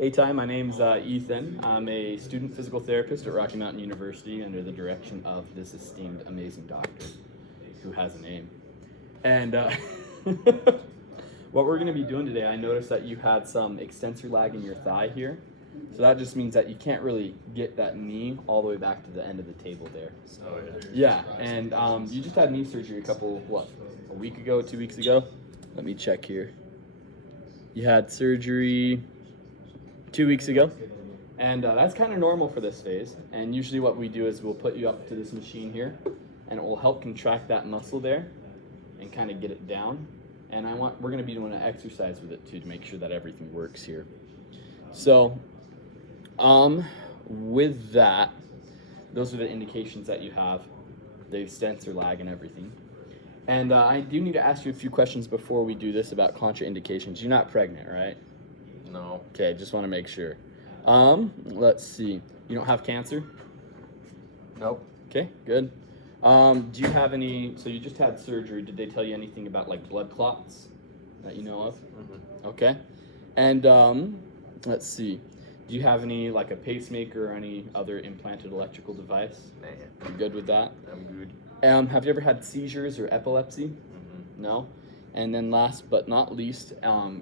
Hey, Ty, my name's Ethan. I'm a student physical therapist at Rocky Mountain University under the direction of this esteemed, amazing doctor who has a name. And what we're going to be doing today, I noticed that you had some extensor lag in your thigh here. So that just means that you can't really get that knee all the way back to the end of the table there. Oh, Yeah, and you just had knee surgery a week ago, 2 weeks ago? Let me check here. You had surgery 2 weeks ago, and that's kind of normal for this phase. And usually what we do is we'll put you up to this machine here, and it will help contract that muscle there and kind of get it down. And we're going to be doing an exercise with it too to make sure that everything works here. So with that, those are the indications that you have, the extensor lag and everything. And I do need to ask you a few questions before we do this about contraindications. You're not pregnant, right? No. Okay, just want to make sure. Let's see. You don't have cancer? Nope. Okay, good. Do you have any, so you just had surgery. Did they tell you anything about like blood clots that you know of? Mm-hmm. Okay. And let's see. Do you have any, like a pacemaker or any other implanted electrical device? Nah. You good with that? I'm good. Have you ever had seizures or epilepsy? Mm-hmm. No? And then last but not least,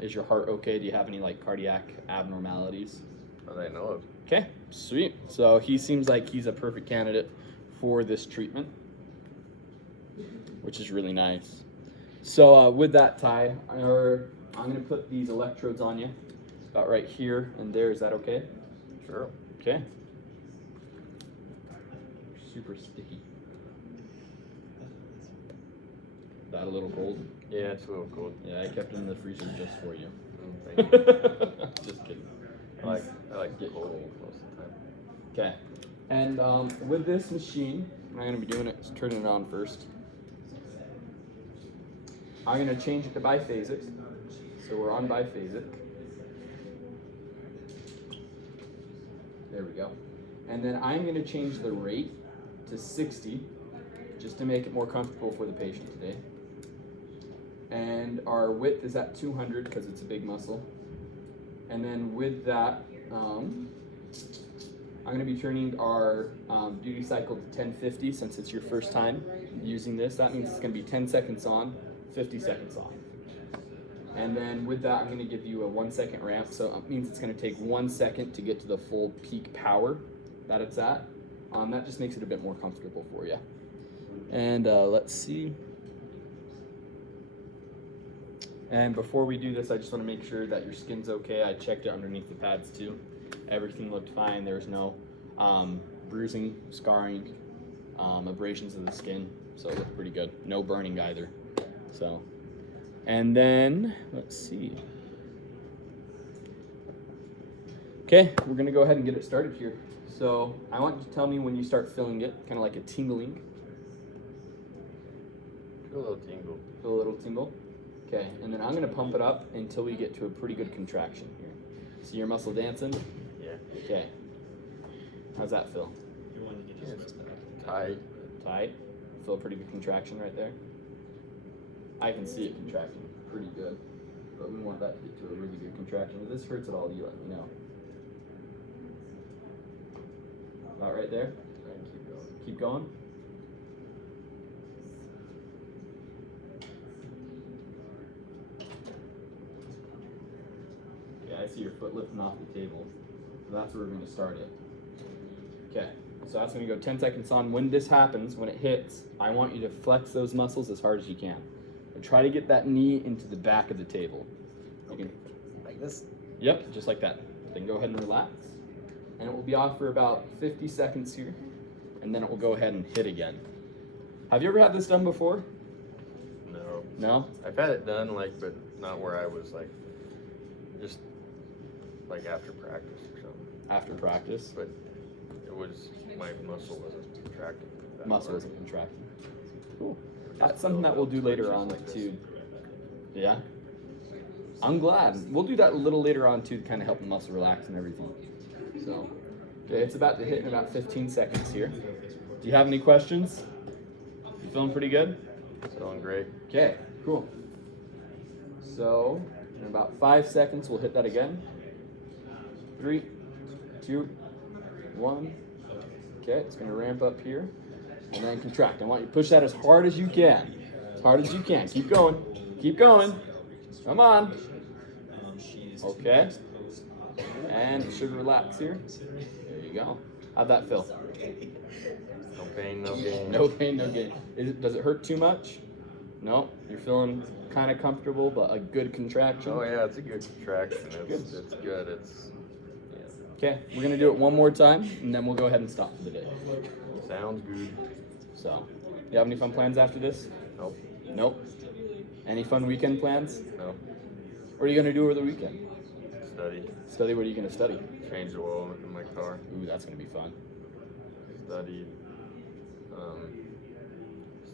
is your heart okay? Do you have any like cardiac abnormalities? That I know of. Okay, sweet. So he seems like he's a perfect candidate for this treatment, which is really nice. So with that, Ty, I'm going to put these electrodes on you, about right here and there. Is that okay? Sure. Okay. Super sticky. That a little cold? Yeah, it's a little cold. Yeah, I kept it in the freezer just for you. Thank you. Just kidding. I like get cold most of the time. Okay. And with this machine, I'm going to be doing it, turning it on first. I'm going to change it to biphasic. So we're on biphasic. There we go. And then I'm going to change the rate to 60 just to make it more comfortable for the patient today. And our width is at 200 because it's a big muscle. And then with that, I'm going to be turning our duty cycle to 1050 since it's your first time using this. That means it's going to be 10 seconds on, 50 seconds off. And then with that, I'm going to give you a 1 second ramp. So it means it's going to take 1 second to get to the full peak power that it's at. That just makes it a bit more comfortable for you. And let's see. And before we do this, I just want to make sure that your skin's okay. I checked it underneath the pads too. Everything looked fine. There was no bruising, scarring, abrasions of the skin. So it looked pretty good. No burning either. So, and then, let's see. Okay, we're going to go ahead and get it started here. So I want you to tell me when you start feeling it, kind of like a tingling. Feel a little tingle. Feel a little tingle? Okay, and then I'm going to pump it up until we get to a pretty good contraction here. See your muscle dancing? Yeah. Okay. How's that feel? Yeah, it's tight. Tight? Feel a pretty good contraction right there? I can see it contracting pretty good, but we want that to get to a really good contraction. If this hurts at all, you let me know. About right there? And keep going. Keep going. I see your foot lifting off the table. So that's where we're going to start it. Okay, so that's going to go 10 seconds on. When this happens, when it hits, I want you to flex those muscles as hard as you can. And try to get that knee into the back of the table. You can, Like this? Yep, just like that. Then go ahead and relax. And it will be off for about 50 seconds here. And then it will go ahead and hit again. Have you ever had this done before? No. No? I've had it done, but not where I was just after practice or something. After practice? But it was, my muscle wasn't contracting. Muscle wasn't contracting. Cool. That's something that we'll do later on too. Yeah? I'm glad. We'll do that a little later on too to kind of help the muscle relax and everything. So, okay, it's about to hit in about 15 seconds here. Do you have any questions? You feeling pretty good? Feeling great. Okay, cool. So, in about 5 seconds, we'll hit that again. 3, 2, 1. Okay, it's gonna ramp up here, and then contract. I want you to push that as hard as you can. As hard as you can. Keep going. Keep going. Come on. Okay. And it should relax here. There you go. How'd that feel? No pain, no gain. No pain, no gain. Does it hurt too much? No. You're feeling kind of comfortable, but a good contraction. Oh yeah, it's a good contraction. It's good. It's Okay, we're gonna do it one more time, and then we'll go ahead and stop for the day. sounds good. So, you have any fun plans after this? Nope. Nope. Any fun weekend plans? No. What are you gonna do over the weekend? Study. Study. What are you gonna study? Change the oil in my car. Ooh, that's gonna be fun. Study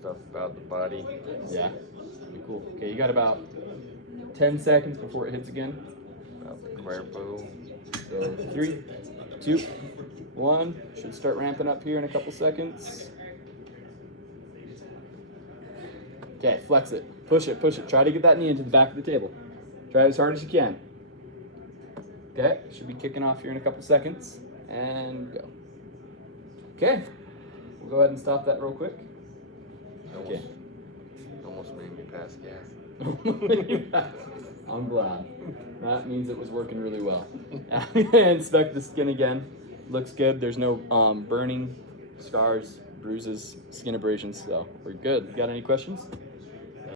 stuff about the body. Yeah, be cool. Okay, you got about 10 seconds before it hits again. About the cuerpo. So 3, 2, 1. Should start ramping up here in a couple seconds. Okay, flex it. Push it, push it. Try to get that knee into the back of the table. Try as hard as you can. Okay, should be kicking off here in a couple seconds. And go. Okay, we'll go ahead and stop that real quick. Okay. Almost made me pass gas. I'm glad. That means it was working really well. Inspect the skin again. Looks good. There's no burning, scars, bruises, skin abrasions, so we're good. You got any questions?